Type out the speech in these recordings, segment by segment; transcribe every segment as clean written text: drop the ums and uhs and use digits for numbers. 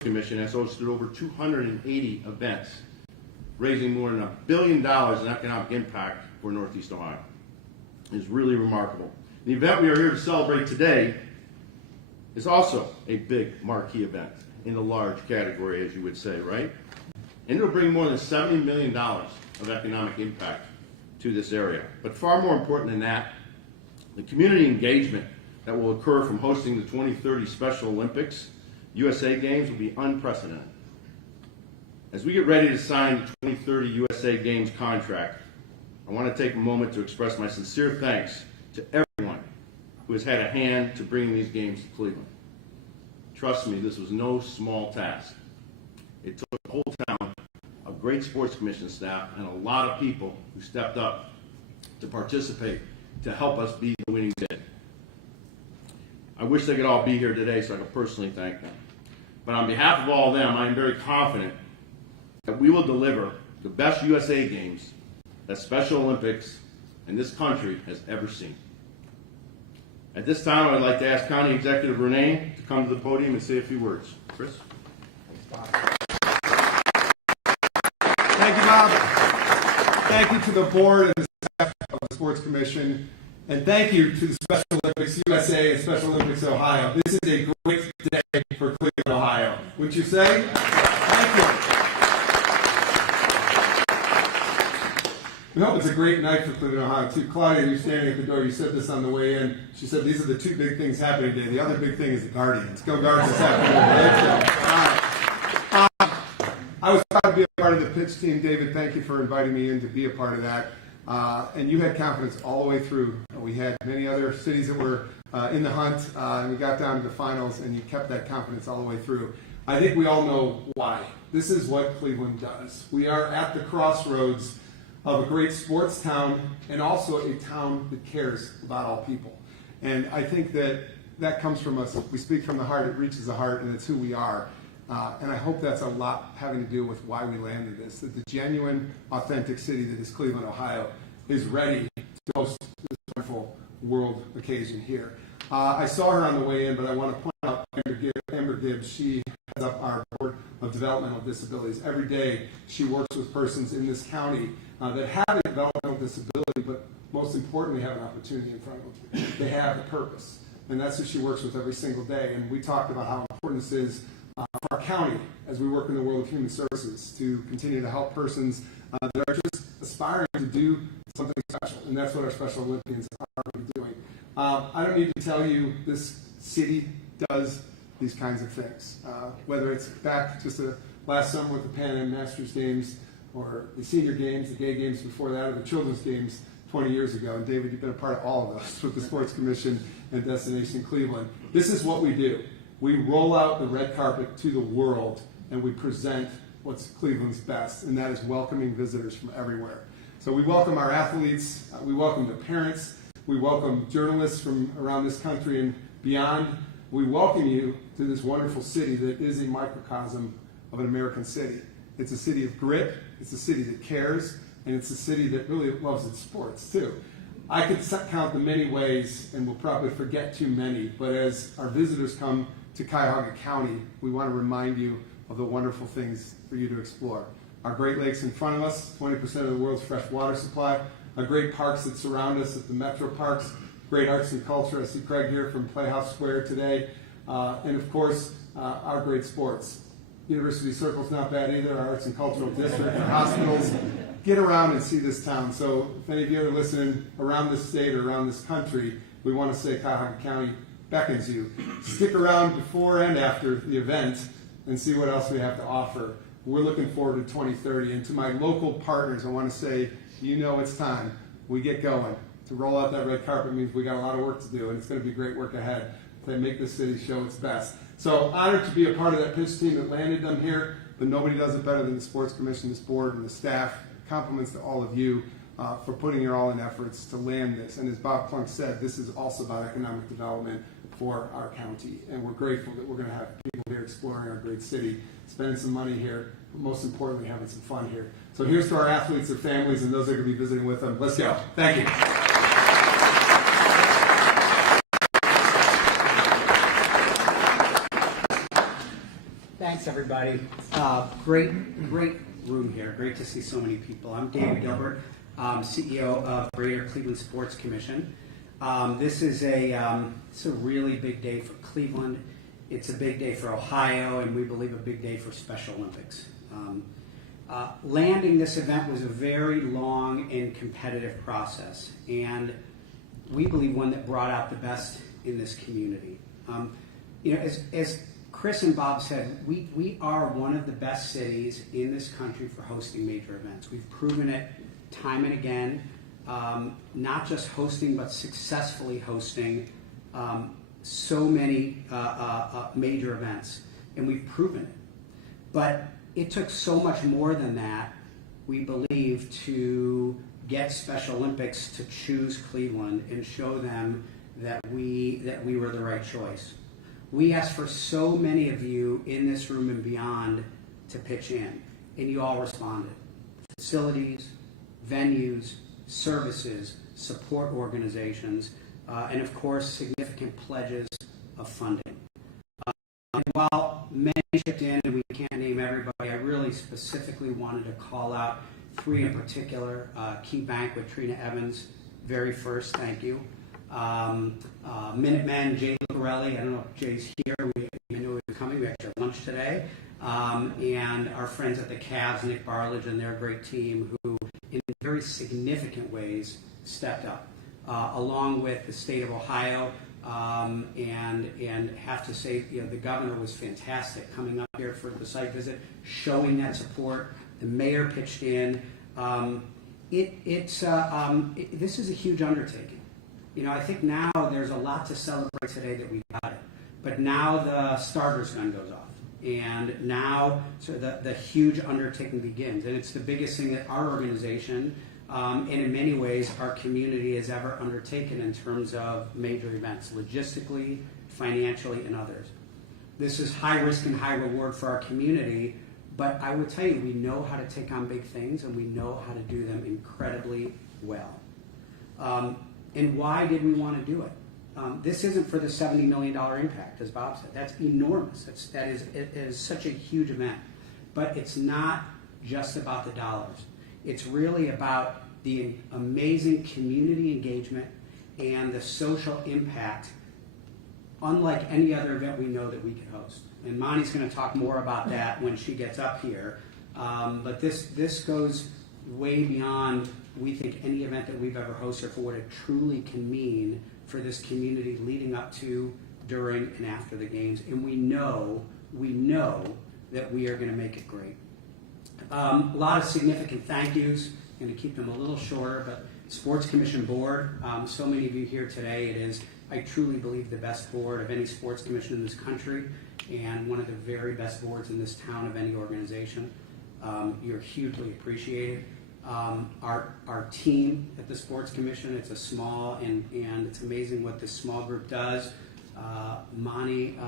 Commission has hosted over 280 events, raising more than $1 billion in economic impact for Northeast Ohio. It's really remarkable. The event we are here to celebrate today is also a big marquee event in the large category, as you would say, right? And it'll bring more than $70 million of economic impact to this area. But far more important than that, the community engagement that will occur from hosting the 2030 Special Olympics, USA Games, will be unprecedented. As we get ready to sign the 2030 USA Games contract, I want to take a moment to express my sincere thanks to everyone who has had a hand to bringing these games to Cleveland. Trust me, this was no small task. It took a whole town of great sports commission staff and a lot of people who stepped up to participate to help us be the winning bid. I wish they could all be here today so I could personally thank them. But on behalf of all of them, I am very confident that we will deliver the best USA Games that Special Olympics and this country has ever seen. At this time, I would like to ask County Executive Renee to come to the podium and say a few words. Chris? Thank you, Bob. Thank you to the board and the staff of the Sports Commission. And thank you to the Special Olympics USA and Special Olympics Ohio. This is a great day for Cleveland, Ohio. Wouldn't you say? Thank you. We hope it's a great night for Cleveland, Ohio, too. Claudia, you're standing at the door. You said this on the way in. She said these are the two big things happening today. The other big thing is the Guardians. Go Guardians this afternoon. I was proud to be a part of the pitch team. David, thank you for inviting me in to be a part of that. And you had confidence all the way through. We had many other cities that were in the hunt, and we got down to the finals, and you kept that confidence all the way through. I think we all know why. This is what Cleveland does. We are at the crossroads of a great sports town and also a town that cares about all people. And I think that comes from us. We speak from the heart, it reaches the heart, and it's who we are. And I hope that's a lot having to do with why we landed this, that the genuine, authentic city that is Cleveland, Ohio, is ready to host this wonderful world occasion here. I saw her on the way in, but I want to point out Amber Gibbs. She heads up our Board of Developmental Disabilities. Every day she works with persons in this county that have a developmental disability, but most importantly have an opportunity in front of them. They have a purpose, and that's who she works with every single day. And we talked about how important this is for our county as we work in the world of human services to continue to help persons that are just aspiring to do something special, and that's what our Special Olympians are doing. I don't need to tell you this city does these kinds of things, whether it's back just last summer with the Pan Am Masters Games, or the Senior Games, the Gay Games before that, or the Children's Games 20 years ago. And David, you've been a part of all of those with the Sports Commission and Destination Cleveland. This is what we do. We roll out the red carpet to the world, and we present what's Cleveland's best, and that is welcoming visitors from everywhere. So we welcome our athletes, we welcome the parents, we welcome journalists from around this country and beyond. We welcome you to this wonderful city that is a microcosm of an American city. It's a city of grit, it's a city that cares, and it's a city that really loves its sports too. I could count the many ways, and we'll probably forget too many, but as our visitors come to Cuyahoga County, we want to remind you of the wonderful things for you to explore. Our Great Lakes in front of us, 20% of the world's fresh water supply, our great parks that surround us at the metro parks, great arts and culture. I see Craig here from Playhouse Square today, and of course, our great sports. University Circle's not bad either, our arts and cultural district, our hospitals. Get around and see this town. So if any of you are listening around this state or around this country, we want to say Cuyahoga County beckons you. Stick around before and after the event and see what else we have to offer. We're looking forward to 2030. And to my local partners, I want to say, you know it's time. We get going. To roll out that red carpet means we got a lot of work to do, and it's going to be great work ahead to make this city show its best. So honored to be a part of that pitch team that landed them here, but nobody does it better than the Sports Commission, this board, and the staff. Compliments to all of you for putting your all in efforts to land this. And as Bob Plunk said, this is also about economic development for our county. And we're grateful that we're going to have people here exploring our great city, spending some money here, but most importantly, having some fun here. So here's to our athletes, their families, and those that are going to be visiting with them. Let's go. Thank you. Thanks, everybody. Great room here. Great to see so many people. I'm David Gilbert, CEO of Greater Cleveland Sports Commission. This is it's a really big day for Cleveland. It's a big day for Ohio, and we believe a big day for Special Olympics. Landing this event was a very long and competitive process, and we believe one that brought out the best in this community. As Chris and Bob said, we are one of the best cities in this country for hosting major events. We've proven it time and again, not just hosting, but successfully hosting so many major events, and we've proven it. But it took so much more than that, we believe, to get Special Olympics to choose Cleveland and show them that we were the right choice. We asked for so many of you in this room and beyond to pitch in, and you all responded. Facilities, venues, services, support organizations, and of course, significant pledges of funding. And while many chipped in, and we can't name everybody, I really specifically wanted to call out three in particular. Key Bank with Trina Evans, very first, thank you. Minutemen, Jay Lucarelli, I don't know if Jay's here, I know he was coming, we actually had lunch today. And our friends at the Cavs, Nick Barlage and their great team, who in very significant ways stepped up, along with the state of Ohio. And have to say, the governor was fantastic coming up here for the site visit, showing that support. The mayor pitched in. This is a huge undertaking. I think now there's a lot to celebrate today that we got it. But now the starter's gun goes off. And now the huge undertaking begins. And it's the biggest thing that our organization, and in many ways our community, has ever undertaken in terms of major events, logistically, financially, and others. This is high risk and high reward for our community, but I will tell you, we know how to take on big things, and we know how to do them incredibly well. And why did we want to do it? This isn't for the $70 million impact, as Bob said. That's enormous. It is such a huge event. But it's not just about the dollars. It's really about the amazing community engagement and the social impact, unlike any other event we know that we could host. And Monty's going to talk more about that when she gets up here. But this goes way beyond, we think, any event that we've ever hosted for what it truly can mean for this community leading up to, during, and after the games. And we know that we are going to make it great. A lot of significant thank yous. I'm going to keep them a little shorter, but Sports Commission Board, so many of you here today, it is, I truly believe, the best board of any sports commission in this country, and one of the very best boards in this town of any organization. You're hugely appreciated. Our team at the Sports Commission, it's a small, and it's amazing what this small group does. Monty,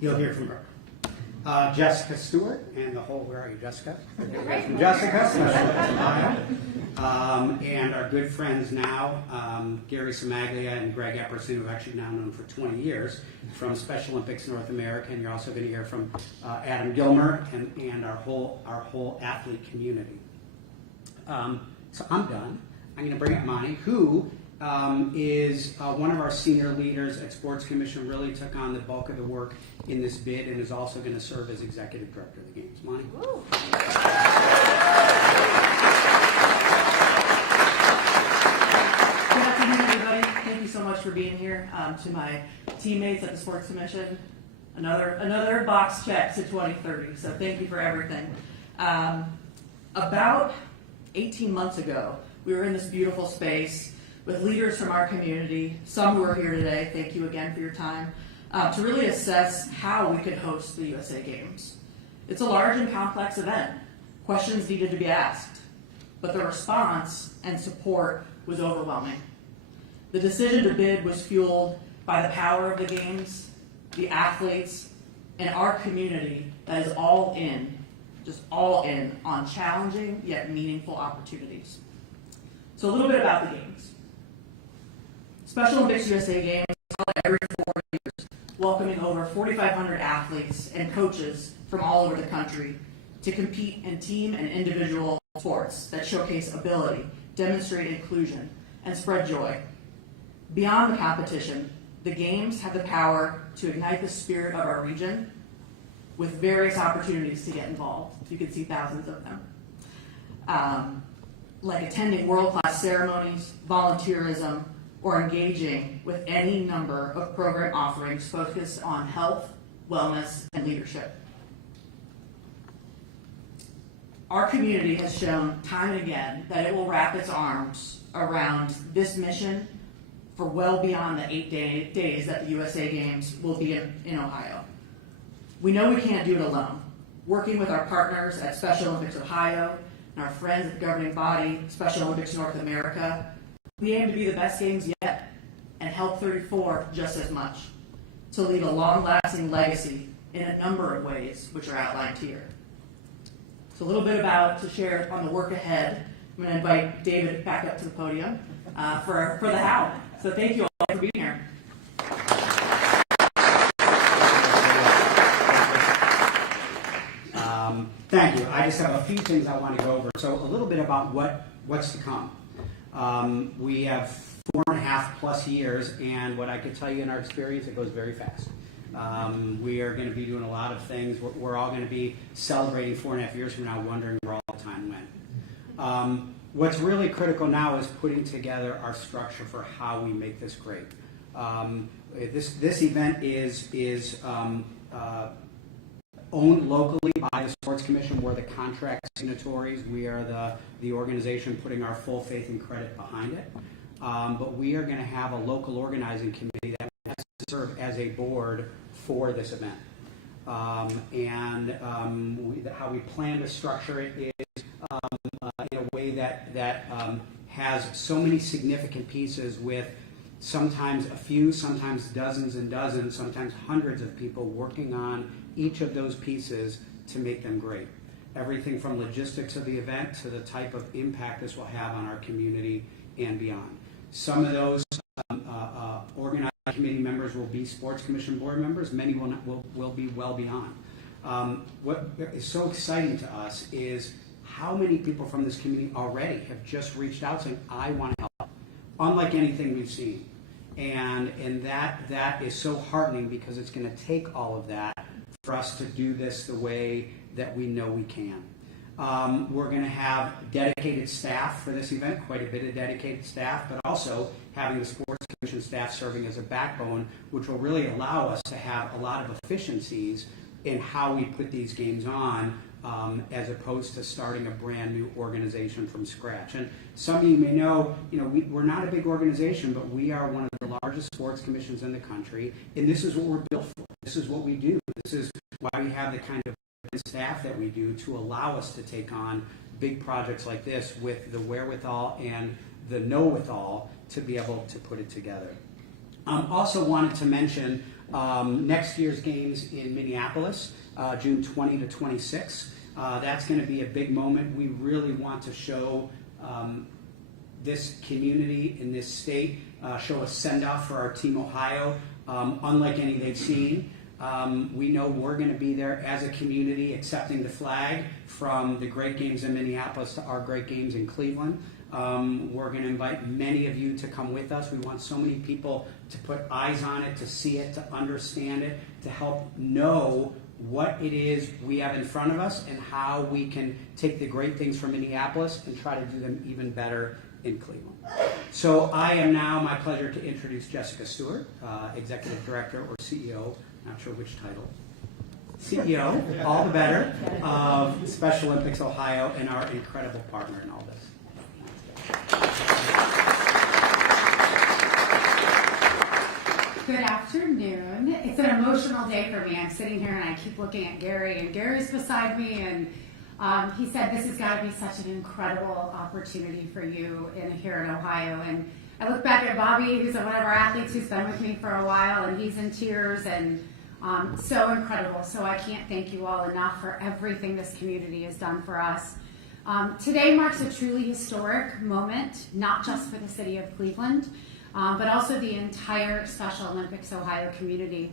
you'll hear from her. Jessica Stewart and the whole, where are you, Jessica? From Jessica. And our good friends now, Gary Samaglia and Greg Epperson, who have actually now known for 20 years from Special Olympics North America. And you're also going to hear from Adam Gilmer and our whole athlete community. So I'm done. I'm going to bring up Monty, who is one of our senior leaders at Sports Commission, really took on the bulk of the work in this bid and is also going to serve as executive director of the games. Monty? Woo. Good afternoon, everybody. Thank you so much for being here. To my teammates at the Sports Commission, another box check to 2030. So thank you for everything. About 18 months ago, we were in this beautiful space with leaders from our community, some who are here today, thank you again for your time, to really assess how we could host the USA Games. It's a large and complex event. Questions needed to be asked, but the response and support was overwhelming. The decision to bid was fueled by the power of the games, the athletes, and our community that is all in, just all in, on challenging yet meaningful opportunities. So a little bit about the games. Special Olympics USA Games is held every 4 years. welcoming over 4,500 athletes and coaches from all over the country to compete in team and individual sports that showcase ability, demonstrate inclusion, and spread joy. Beyond the competition, the games have the power to ignite the spirit of our region with various opportunities to get involved. You can see thousands of them. Like attending world-class ceremonies, volunteerism, or engaging with any number of program offerings focused on health, wellness, and leadership. Our community has shown time and again that it will wrap its arms around this mission for well beyond the 8 days that the USA Games will be in Ohio. We know we can't do it alone. Working with our partners at Special Olympics Ohio and our friends at the governing body, Special Olympics North America, we aim to be the best games yet and help 34 just as much, to leave a long-lasting legacy in a number of ways, which are outlined here. So a little bit to share on the work ahead. I'm going to invite David back up to the podium for the how. So thank you all for being here. Thank you. I just have a few things I want to go over. So a little bit about what's to come. We have 4.5+ years, and what I could tell you in our experience, it goes very fast. We are going to be doing a lot of things. We're all going to be celebrating 4.5 years from now, wondering where all the time went. What's really critical now is putting together our structure for how we make this great. This event is owned locally by the Sports Commission. We're the contract signatories. We are the organization putting our full faith and credit behind it. But we are going to have a local organizing committee that has to serve as a board for this event. How we plan to structure it is in a way that has so many significant pieces with sometimes a few, sometimes dozens and dozens, sometimes hundreds of people working on each of those pieces to make them great. Everything from logistics of the event to the type of impact this will have on our community and beyond. Some of those organizing committee members will be Sports Commission board members. Many will be well beyond. What is so exciting to us is how many people from this community already have just reached out saying, I want to help, unlike anything we've seen. And that is so heartening, because it's going to take all of that for us to do this the way that we know we can. We're going to have dedicated staff for this event, quite a bit of dedicated staff, but also having the Sports Commission staff serving as a backbone, which will really allow us to have a lot of efficiencies in how we put these games on, as opposed to starting a brand new organization from scratch. And some of you may know, we're not a big organization, but we are one of the largest sports commissions in the country, and this is what we're built for. This is what we do. This is why we have the kind of staff that we do, to allow us to take on big projects like this with the wherewithal and the know-withal to be able to put it together. Also wanted to mention next year's games in Minneapolis, June 20 to 26. That's going to be a big moment. We really want to show this community in this state, show a send-off for our Team Ohio, unlike any they've seen. We know we're going to be there as a community, accepting the flag from the great games in Minneapolis to our great games in Cleveland. We're going to invite many of you to come with us. We want so many people to put eyes on it, to see it, to understand it, to help know what it is we have in front of us and how we can take the great things from Minneapolis and try to do them even better in Cleveland. So I am now, my pleasure to introduce Jessica Stewart, Executive Director or CEO, not sure which title. CEO, all the better, of Special Olympics Ohio and our incredible partner in all this. Good afternoon. It's an emotional day for me. I'm sitting here and I keep looking at Gary, and Gary's beside me, and he said this has got to be such an incredible opportunity for you here in Ohio. And I look back at Bobby, who's one of our athletes who's been with me for a while, and he's in tears, and so incredible. So I can't thank you all enough for everything this community has done for us. Today marks a truly historic moment, not just for the city of Cleveland, but also the entire Special Olympics Ohio community.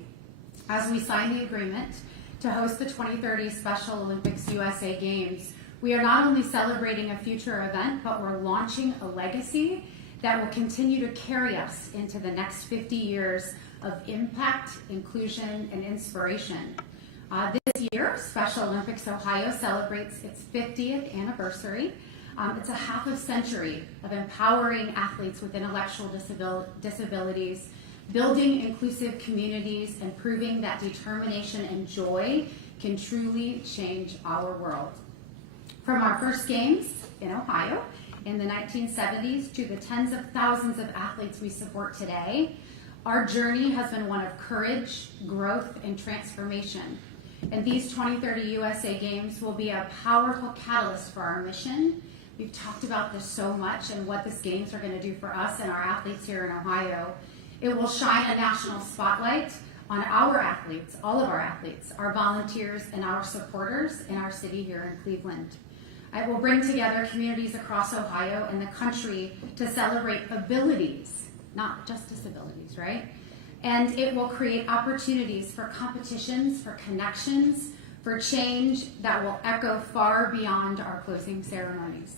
As we sign the agreement to host the 2030 Special Olympics USA Games, we are not only celebrating a future event, but we're launching a legacy that will continue to carry us into the next 50 years of impact, inclusion, and inspiration. This year, Special Olympics Ohio celebrates its 50th anniversary. It's a half a century of empowering athletes with intellectual disabilities, building inclusive communities, and proving that determination and joy can truly change our world. From our first games in Ohio in the 1970s to the tens of thousands of athletes we support today, our journey has been one of courage, growth, and transformation. And these 2030 USA Games will be a powerful catalyst for our mission. We've talked about this so much and what these games are going to do for us and our athletes here in Ohio. It will shine a national spotlight on our athletes, all of our athletes, our volunteers, and our supporters in our city here in Cleveland. It will bring together communities across Ohio and the country to celebrate abilities, not just disabilities, right? And it will create opportunities for competitions, for connections, for change that will echo far beyond our closing ceremonies.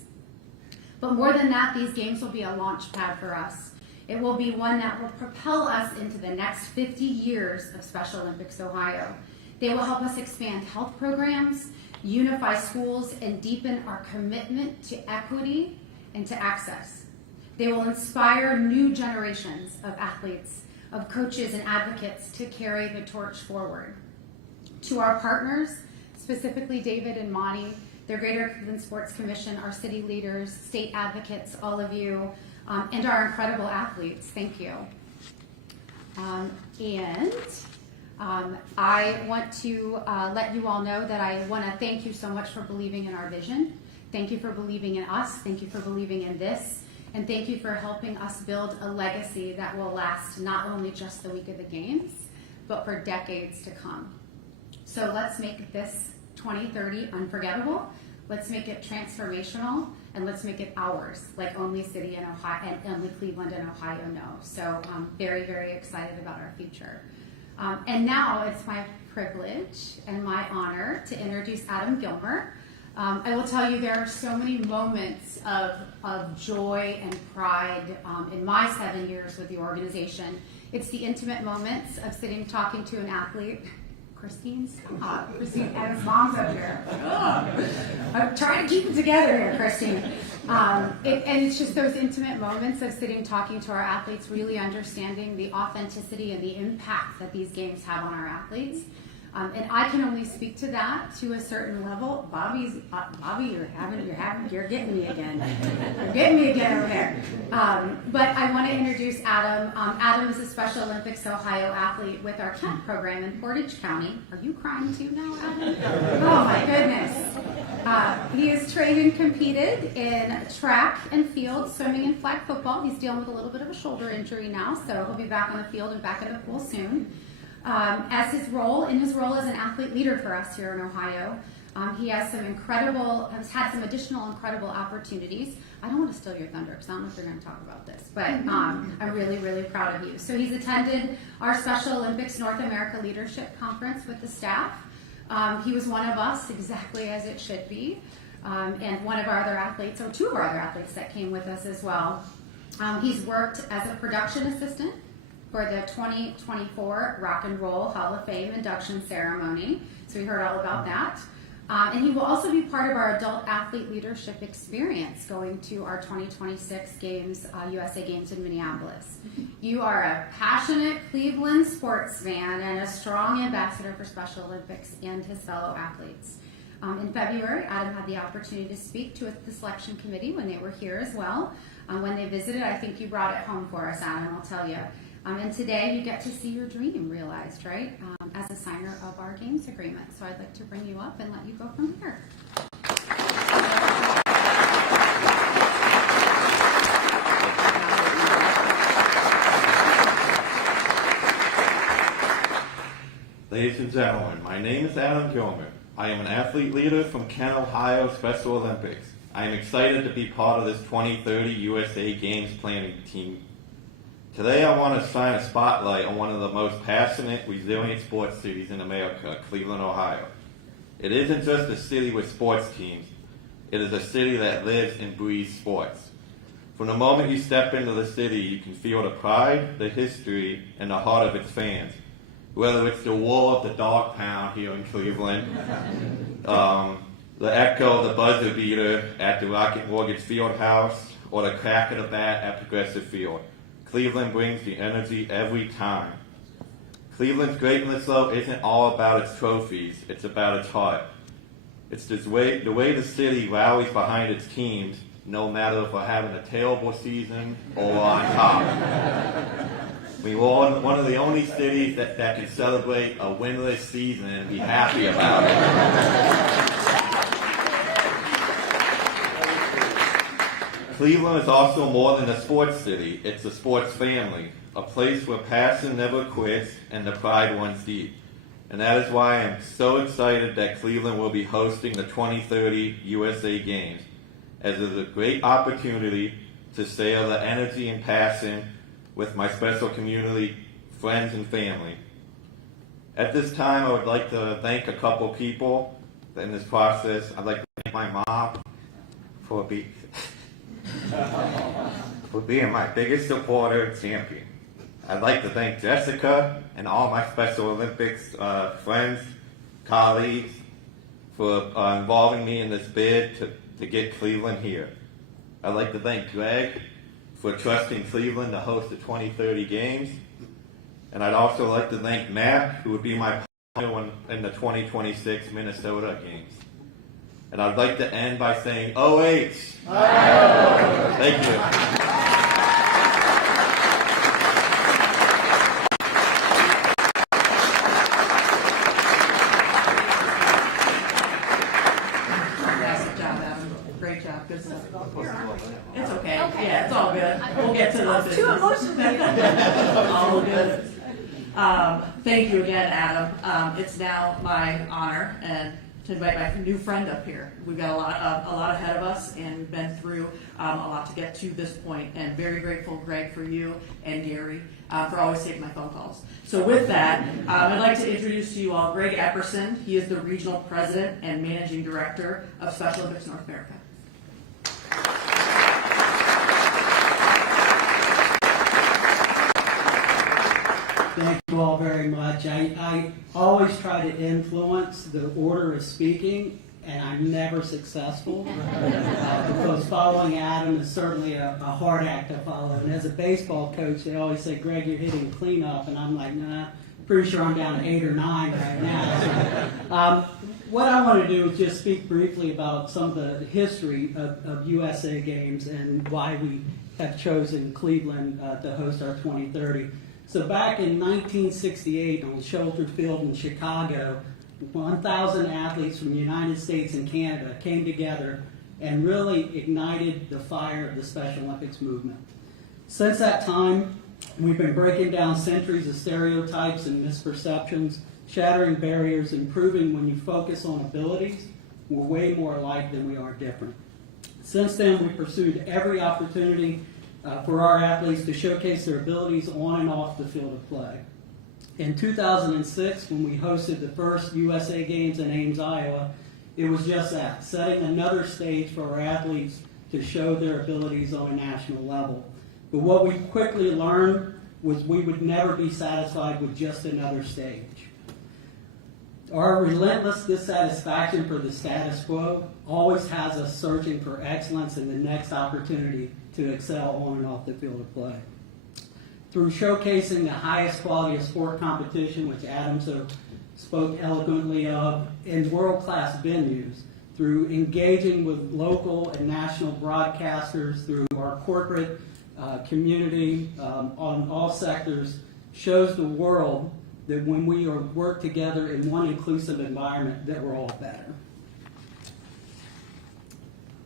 But more than that, these games will be a launch pad for us. It will be one that will propel us into the next 50 years of Special Olympics Ohio. They will help us expand health programs, unify schools, and deepen our commitment to equity and to access. They will inspire new generations of athletes, of coaches and advocates to carry the torch forward. To our partners, specifically David and Monty, their Greater Cleveland Sports Commission, our city leaders, state advocates, all of you, and our incredible athletes, thank you. I want to let you all know that I want to thank you so much for believing in our vision. Thank you for believing in us. Thank you for believing in this. And thank you for helping us build a legacy that will last not only just the week of the games, but for decades to come. So let's make this 2030 unforgettable. Let's make it transformational, and let's make it ours, like only City in Ohio and only Cleveland and Ohio know. So I'm very, very excited about our future. And now it's my privilege and my honor to introduce Adam Gilmer. I will tell you there are so many moments of joy and pride in my 7 years with the organization. It's the intimate moments of sitting talking to an athlete. Christine, Adam's mom's up here. I'm trying to keep it together here, Christine. And it's just those intimate moments of sitting talking to our athletes, really understanding the authenticity and the impact that these games have on our athletes. And I can only speak to that to a certain level. Bobby, you're getting me again. You're getting me again over there. But I want to introduce Adam. Adam is a Special Olympics Ohio athlete with our Kent program in Portage County. Are you crying too now, Adam? Oh my goodness. He has trained and competed in track and field, swimming and flag football. He's dealing with a little bit of a shoulder injury now, so he'll be back on the field and back in the pool soon. As his role as an athlete leader for us here in Ohio, he has had some additional incredible opportunities. I don't want to steal your thunder because I don't know if you're going to talk about this, but I'm really, really proud of you. So he's attended our Special Olympics North America Leadership Conference with the staff. He was one of us, exactly as it should be, and one of our other athletes, or two of our other athletes that came with us as well. He's worked as a production assistant for the 2024 Rock and Roll Hall of Fame induction ceremony. So we heard all about that. And he will also be part of our adult athlete leadership experience going to our 2026 games, USA Games in Minneapolis. You are a passionate Cleveland sports fan and a strong ambassador for Special Olympics and his fellow athletes. In February, Adam had the opportunity to speak to the selection committee when they were here as well. When they visited, I think you brought it home for us, Adam, I'll tell you. And today you get to see your dream realized, right, as a signer of our games agreement. So I'd like to bring you up and let you go from here. Ladies and gentlemen, my name is Adam Gilmer. I am an athlete leader from Kent, Ohio Special Olympics. I am excited to be part of this 2030 USA Games planning team. Today I want to shine a spotlight on one of the most passionate, resilient sports cities in America, Cleveland, Ohio. It isn't just a city with sports teams. It is a city that lives and breathes sports. From the moment you step into the city, you can feel the pride, the history, and the heart of its fans. Whether it's the roar of the dog pound here in Cleveland, the echo of the buzzer beater at the Rocket Mortgage Fieldhouse, or the crack of the bat at Progressive Field, Cleveland brings the energy every time. Cleveland's greatness, though, isn't all about its trophies. It's about its heart. It's the way the city rallies behind its teams, no matter if we're having a terrible season or on top. We're one of the only cities that can celebrate a winless season and be happy about it. Cleveland is also more than a sports city. It's a sports family, a place where passion never quits and the pride runs deep. And that is why I'm so excited that Cleveland will be hosting the 2030 USA Games, as it is a great opportunity to share the energy and passion with my special community, friends, and family. At this time, I would like to thank a couple people in this process. I'd like to thank my mom for being my biggest supporter and champion. I'd like to thank Jessica and all my Special Olympics friends, colleagues, for involving me in this bid to get Cleveland here. I'd like to thank Greg for trusting Cleveland to host the 2030 Games. And I'd also like to thank Matt, who would be my partner in the 2026 Minnesota Games. And I'd like to end by saying, OH! Thank you. Fantastic job, Adam. Great job. Good stuff. It's okay. Yeah, it's all good. We'll get to the Too emotional. all good. Thank you again, Adam. It's now my honor and to invite my new friend up here. We've got a lot ahead of us, and we've been through a lot to get to this point. And very grateful, Greg, for you and Gary for always taking my phone calls. So with that, I'd like to introduce to you all Greg Epperson. He is the regional president and managing director of Special Olympics North America. Thank you all very much. I always try to influence the order of speaking, and I'm never successful because following Adam is certainly a hard act to follow. And as a baseball coach, they always say, Greg, you're hitting cleanup, and I'm like, nah, pretty sure I'm down to 8 or 9 right now. So, what I want to do is just speak briefly about some of the history of USA Games and why we have chosen Cleveland to host our 2030. So back in 1968 on Shelter Field in Chicago, 1,000 athletes from the United States and Canada came together and really ignited the fire of the Special Olympics movement. Since that time, we've been breaking down centuries of stereotypes and misperceptions, shattering barriers, and proving when you focus on abilities, we're way more alike than we are different. Since then, we pursued every opportunity for our athletes to showcase their abilities on and off the field of play. In 2006, when we hosted the first USA Games in Ames, Iowa, it was just that, setting another stage for our athletes to show their abilities on a national level. But what we quickly learned was we would never be satisfied with just another stage. Our relentless dissatisfaction for the status quo always has us searching for excellence and the next opportunity to excel on and off the field of play. Through showcasing the highest quality of sport competition, which Adam so spoke eloquently of, in world-class venues, through engaging with local and national broadcasters, through our corporate community on all sectors, shows the world that when we work together in one inclusive environment, that we're all better.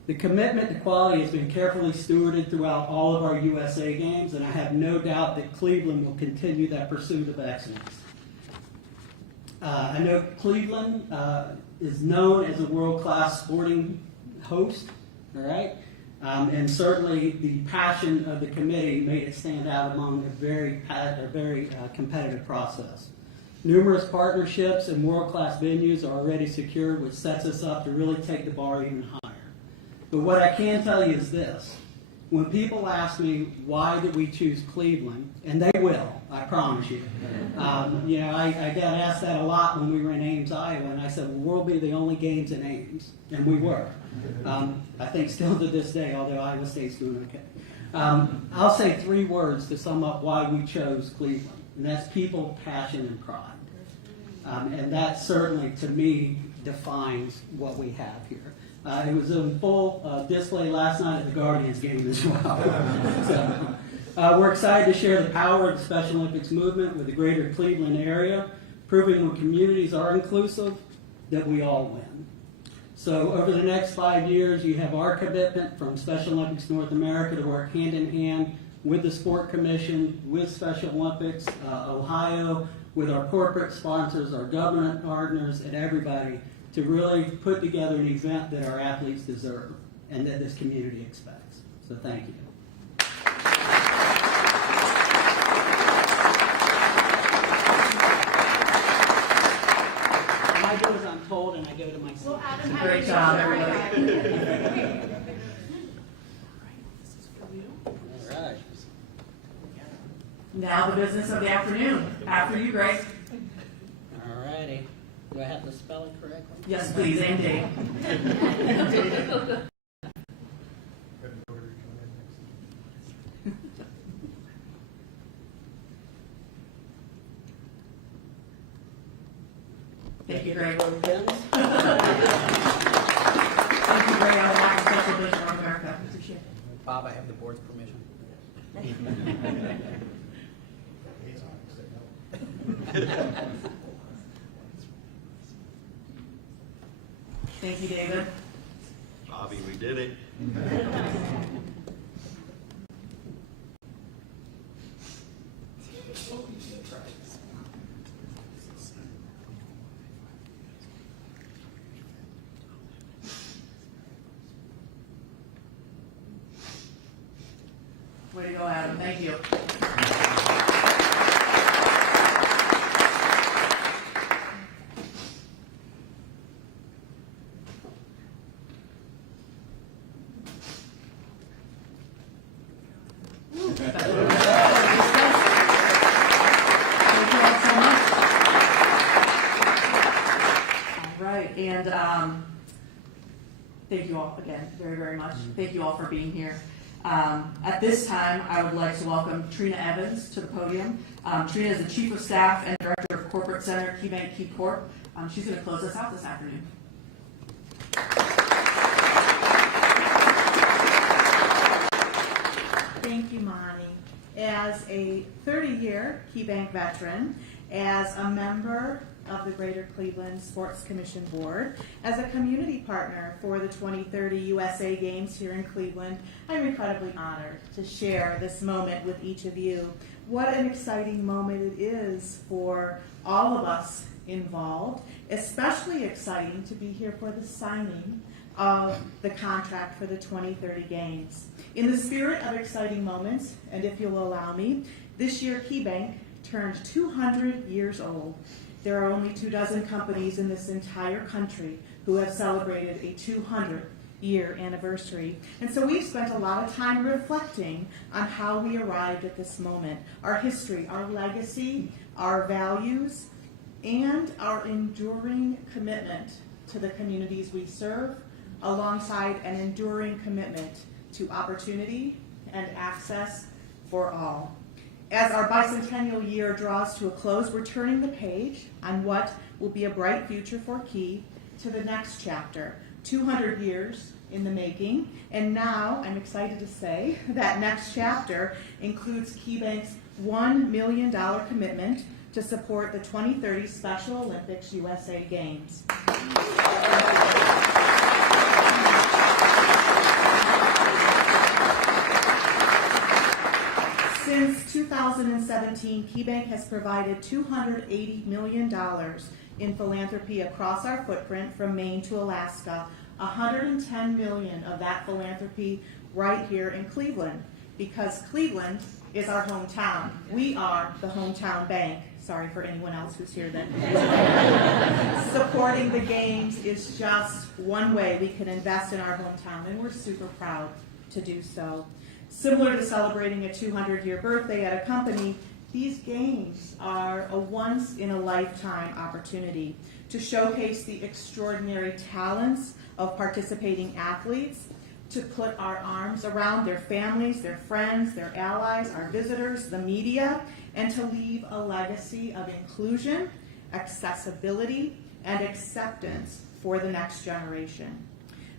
The commitment to quality has been carefully stewarded throughout all of our USA Games, and I have no doubt that Cleveland will continue that pursuit of excellence. I know Cleveland is known as a world-class sporting host, all right? And certainly the passion of the committee made it stand out among a very competitive process. Numerous partnerships and world-class venues are already secured, which sets us up to really take the bar even higher. But what I can tell you is this. When people ask me, why did we choose Cleveland, and they will, I promise you. I got asked that a lot when we were in Ames, Iowa, and I said, well, we'll be the only games in Ames. And we were. I think still to this day, although Iowa State's doing okay. I'll say 3 words to sum up why we chose Cleveland, and that's people, passion, and pride. And that certainly, to me, defines what we have here. It was in full display last night at the Guardians game as well. We're excited to share the power of the Special Olympics movement with the greater Cleveland area, proving when communities are inclusive, that we all win. So over the next 5 years, you have our commitment from Special Olympics North America to work hand in hand with the Sport Commission, with Special Olympics Ohio, with our corporate sponsors, our government partners, and everybody to really put together an event that our athletes deserve and that this community expects. So thank you. I do as I'm told, and I go to my seat. Well, Adam, Great job, everybody. All right. Now the business of the afternoon. After you, Grace. All righty. Do I have to spell it correctly? Yes, please, and Dave. Thank you, Greg. Thank you, Greg, on behalf of Special Olympics North America. Appreciate it. Bob, I have the board's permission. Thank you, David. Bobby, we did it. Way to go, Adam. Thank you. And thank you all again very, very much. Thank you all for being here. At this time, I would like to welcome Trina Evans to the podium. Trina is the Chief of Staff and Director of Corporate Center, KeyBank KeyCorp. She's going to close us out this afternoon. Thank you, Monty. As a 30-year KeyBank veteran, as a member of the Greater Cleveland Sports Commission Board, as a community partner for the 2030 USA Games here in Cleveland, I'm incredibly honored to share this moment with each of you. What an exciting moment it is for all of us involved, especially exciting to be here for the signing of the contract for the 2030 Games. In the spirit of exciting moments, and if you'll allow me, this year KeyBank turned 200 years old. There are only 24 companies in this entire country who have celebrated a 200-year anniversary. And so we've spent a lot of time reflecting on how we arrived at this moment, our history, our legacy, our values, and our enduring commitment to the communities we serve, alongside an enduring commitment to opportunity and access for all. As our bicentennial year draws to a close, we're turning the page on what will be a bright future for Key to the next chapter, 200 years in the making. And now I'm excited to say that next chapter includes KeyBank's $1 million commitment to support the 2030 Special Olympics USA Games. Since 2017, KeyBank has provided $280 million in philanthropy across our footprint from Maine to Alaska. $110 million of that philanthropy right here in Cleveland, because Cleveland is our hometown. We are the hometown bank. Sorry for anyone else who's here that supporting the games is just one way we can invest in our hometown, and we're super proud to do so. Similar to celebrating a 200-year birthday at a company, these games are a once-in-a-lifetime opportunity to showcase the extraordinary talents of participating athletes, to put our arms around their families, their friends, their allies, our visitors, the media, and to leave a legacy of inclusion, accessibility, and acceptance for the next generation.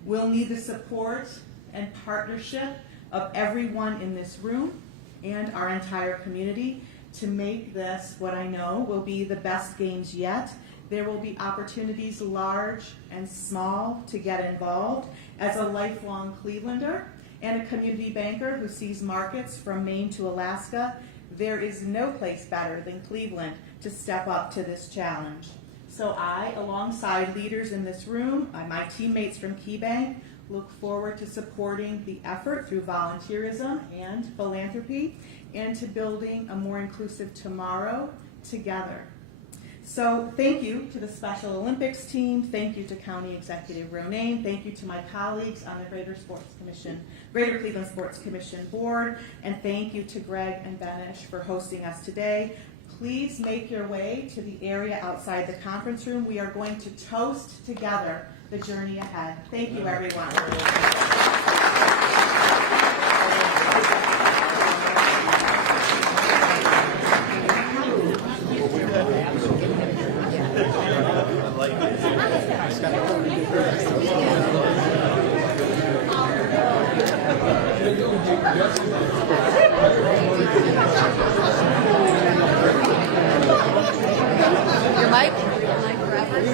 We'll need the support and partnership of everyone in this room and our entire community to make this what I know will be the best games yet. There will be opportunities large and small to get involved. As a lifelong Clevelander and a community banker who sees markets from Maine to Alaska, there is no place better than Cleveland to step up to this challenge. So I, alongside leaders in this room, my teammates from KeyBank, look forward to supporting the effort through volunteerism and philanthropy and to building a more inclusive tomorrow together. So thank you to the Special Olympics team, thank you to County Executive Ronayne, thank you to my colleagues on the Greater Cleveland Sports Commission Board, and thank you to Greg and Benish for hosting us today. Please make your way to the area outside the conference room. We are going to toast together the journey ahead. Thank you, everyone. Your mic forever.